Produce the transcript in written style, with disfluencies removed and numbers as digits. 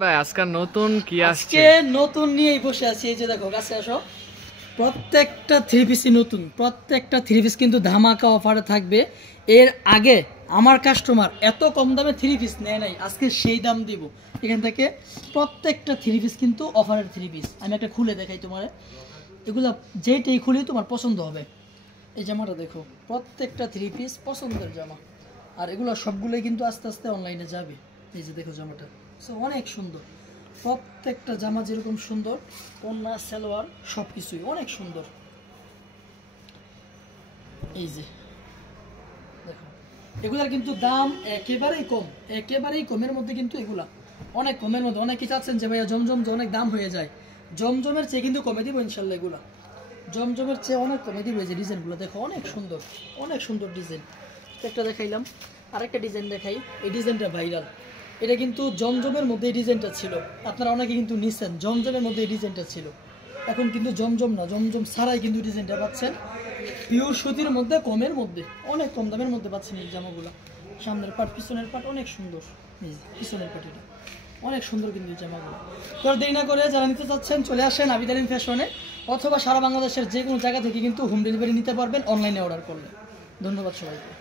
ভাই আজকাল নতুন কি আসছে? আজকে নতুন নিয়েই বসে আছি। এই যে দেখো, কাছে আসো। প্রত্যেকটা থ্রি পিসই নতুন, প্রত্যেকটা থ্রি পিস কিন্তু ধামাকা অফারে থাকবে। এর আগে আমার কাস্টমার এত কম দামে থ্রি পিস নেয় নাই, আজকে সেই দাম দিব। এখান থেকে প্রত্যেকটা থ্রি পিস কিন্তু অফারের থ্রি পিস। আমি একটা খুলে দেখাই তোমার, এগুলো যেটাই খুলি তোমার পছন্দ হবে। এই জামাটা দেখো, প্রত্যেকটা থ্রি পিস পছন্দের জামা, আর এগুলো সবগুলোই কিন্তু আস্তে আস্তে অনলাইনে যাবে। এই যে দেখো জামাটা, সো অনেক সুন্দর। প্রত্যেকটা জামা যেরকম সুন্দর, ওড়না সালোয়ার সব কিছুই অনেক সুন্দর। এই যে দেখো, এগুলার কিন্তু দাম একেবারেই কম, একেবারেই কমের মধ্যে। কিন্তু এগুলা অনেক কমের মধ্যে। অনেকে চাচ্ছেন যে ভাইয়া জমজম যে অনেক দাম হয়ে যায়, জমজমের চেয়ে কিন্তু কমে দিব ইনশাল্লাহ। এগুলা জমজমের চেয়ে অনেক কমে দিব। এই যে ডিজাইনগুলো দেখো, অনেক সুন্দর, অনেক সুন্দর ডিজাইন। একটা দেখাইলাম, আরেকটা ডিজাইন দেখাই। এই ডিজাইনটা ভাইরাল, এটা কিন্তু জমজমের মধ্যে এই ডিজাইনটা ছিল। আপনারা অনেকে কিন্তু নিছেন, জমজমের মধ্যে এই ডিজাইনটা ছিল। এখন কিন্তু জমজম না, জমজম ছাড়াই কিন্তু ডিজাইনটা পাচ্ছেন। পিওর সুতির মধ্যে, কমের মধ্যে, অনেক কম দামের মধ্যে পাচ্ছেন এই জামাগুলো। সামনের পাট, পিছনের পাট অনেক সুন্দর। পিছনের পাট এটা অনেক সুন্দর কিন্তু এই জামাগুলো। তো দেরি না করে যারা নিতে চাচ্ছেন চলে আসেন আবিদ আলিম ফ্যাশনে, অথবা সারা বাংলাদেশের যে কোনো জায়গা থেকে কিন্তু হোম ডেলিভারি নিতে পারবেন অনলাইনে অর্ডার করলে। ধন্যবাদ সবাইকে।